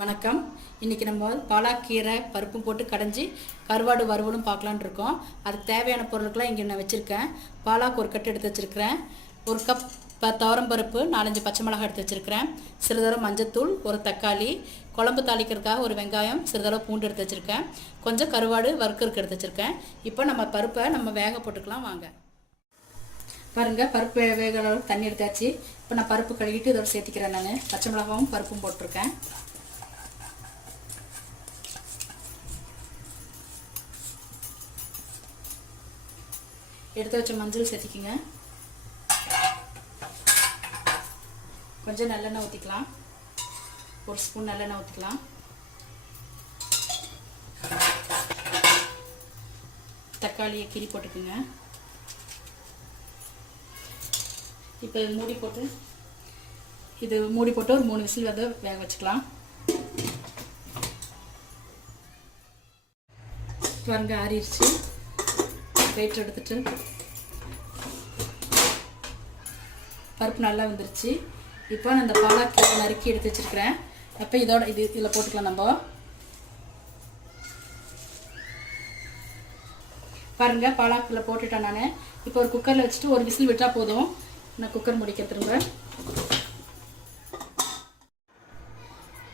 வணக்கம். இன்றைக்கி நம்ம பாலாக் கீரை பருப்பும் போட்டு கடைஞ்சி கருவாடு வறுவலும் பார்க்கலான்னு இருக்கோம். அதுக்கு தேவையான பொருட்கள்லாம் இங்கே நான் வச்சுருக்கேன். பாலாக் ஒரு கட்டு எடுத்து வச்சுருக்கிறேன். ஒரு கப் துவரம் பருப்பு, 4-5 பச்சை மிளகாய் எடுத்து வச்சுருக்கிறேன். சிறிதளவு மஞ்சத்தூள், ஒரு தக்காளி, குழம்பு தாளிக்கிறதுக்காக ஒரு வெங்காயம், சிறிதளவு பூண்டு எடுத்து வச்சுருக்கேன். கொஞ்சம் கருவாடு வறுக்கிறதுக்கு எடுத்து வச்சுருக்கேன். இப்போ நம்ம பருப்பை வேக போட்டுக்கலாம் வாங்க. பாருங்கள், பருப்பு வேக அளவுக்கு தண்ணி எடுத்தாச்சு. இப்போ நான் பருப்பு கழுவிட்டு இதோட சேர்த்திக்கிறேன். நான் பச்சை மிளகாவும் பருப்பும் போட்டிருக்கேன். எடுத்து வச்ச மஞ்சள் சேர்த்திக்கிங்க. கொஞ்சம் நல்லெண்ணெய் ஊற்றிக்கலாம். ஒரு ஸ்பூன் நல்லெண்ணெய் ஊற்றிக்கலாம். தக்காளியை கீறி போட்டுக்குங்க. இப்போ மூடி போட்டு ஒரு 3 விசில் வேக வச்சுக்கலாம். பாருங்க, ஆறிடுச்சு. வெயிட் எடுத்துட்டு பருப்பு நல்லா வந்துருச்சு. இப்போ நான் இந்த பாலாக் நறுக்கி எடுத்து வச்சிருக்கிறேன். அப்போ இதில் போட்டுக்கலாம். நம்ம பாருங்க, பாலாக்கில் போட்டுட்டேன் நான். இப்போ ஒரு குக்கரில் வச்சுட்டு ஒரு விசில் விட்டால் போதும். நான் குக்கர் முடிக்க திரும்ப.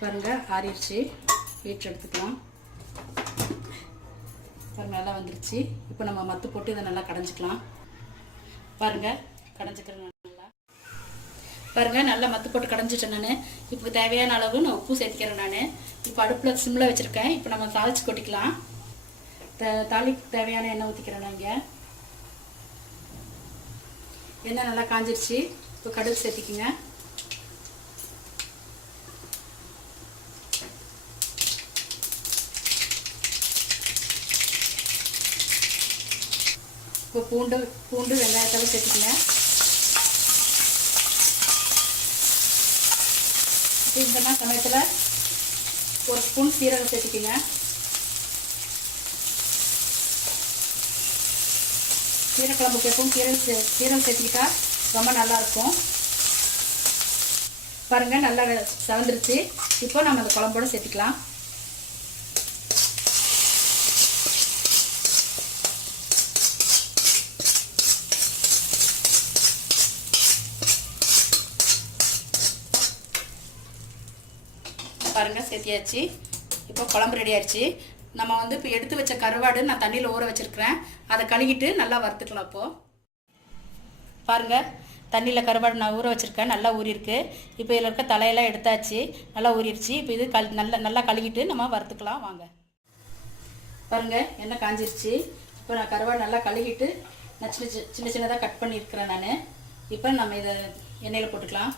பாருங்க, ஆறிடுச்சு. வெயிட் எடுத்துக்கலாம். பாருங்கள், நல்லா வந்துருச்சு. இப்போ நம்ம மத்து போட்டு இதை நல்லா கடைஞ்சிக்கலாம். பாருங்கள், கடைஞ்சிக்கிறேன் நல்லா. பாருங்கள், நல்லா மத்து போட்டு கடைஞ்சிட்டேன் நான். இப்போ தேவையான அளவு நான் உப்பு சேர்த்துக்கிறேன் நான். இப்போ அடுப்பில் சிம்மில் வச்சுருக்கேன். இப்போ நம்ம தாளித்து கொட்டிக்கலாம். தாளிக்கு தேவையான எண்ணெய் ஊற்றிக்கிறேன் நான். இங்கே எண்ணெய் நல்லா காஞ்சிருச்சு. இப்போ கடுகு சேர்த்திக்கிங்க. இப்போ பூண்டு வெங்காயத்தாலும் சேர்த்துக்கங்க. இந்த சமயத்தில் ஒரு ஸ்பூன் சீரகம் சேர்த்துக்கங்க. கீரைக்குழம்புக்கு எப்பவும் சீரகம் சேர்த்துக்கிட்டா ரொம்ப நல்லாயிருக்கும். பாருங்கள், நல்லா செவந்துருச்சு. இப்போ நம்ம அந்த குழம்போட சேர்த்துக்கலாம். பாருங்கள், சேர்த்தியாச்சு. இப்போ குழம்பு ரெடி ஆயிடுச்சு. நம்ம இப்போ எடுத்து வச்ச கருவாடு நான் தண்ணியில் ஊற வச்சுருக்கிறேன். அதை கழுவிட்டு நல்லா வறுத்துக்கலாம். இப்போது பாருங்கள், தண்ணியில் கருவாடு நான் ஊற வச்சுருக்கேன். நல்லா ஊறிருக்கு. இப்போ இதில் இருக்க தலையெல்லாம் எடுத்தாச்சு. நல்லா ஊறிடுச்சு. இப்போ இது நல்லா கழுவிட்டு நம்ம வறுத்துக்கலாம் வாங்க. பாருங்கள், எண்ணெய் காஞ்சிருச்சு. இப்போ நான் கருவாடு நல்லா கழுவிட்டு நான் சின்னதாக கட் பண்ணியிருக்கிறேன் நான். இப்போ நம்ம இதை எண்ணெயில் போட்டுக்கலாம்.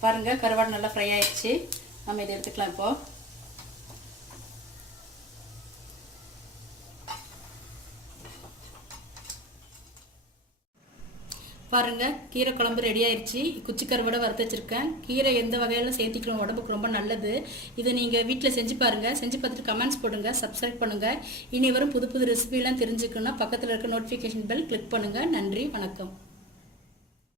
பாருங்கள், கருவாடு நல்லா ஃப்ரை ஆயிடுச்சு. நம்ம இதை எடுத்துக்கலாம். இப்போ பாருங்கள், கீரை குழம்பு ரெடி ஆயிடுச்சு. குச்சி கருவாடை வறுத்து வச்சுருக்கேன். கீரை எந்த வகையிலும் சேர்த்திக்கலாம், உடம்புக்கு ரொம்ப நல்லது. இதை நீங்கள் வீட்டில் செஞ்சு பாருங்கள். செஞ்சு பார்த்துட்டு கமெண்ட்ஸ் போடுங்க, சப்ஸ்கிரைப் பண்ணுங்கள். இனி வரும் புது ரெசிபிலாம் தெரிஞ்சுக்கணுன்னா பக்கத்தில் இருக்க நோட்டிஃபிகேஷன் பெல் கிளிக் பண்ணுங்கள். நன்றி, வணக்கம்.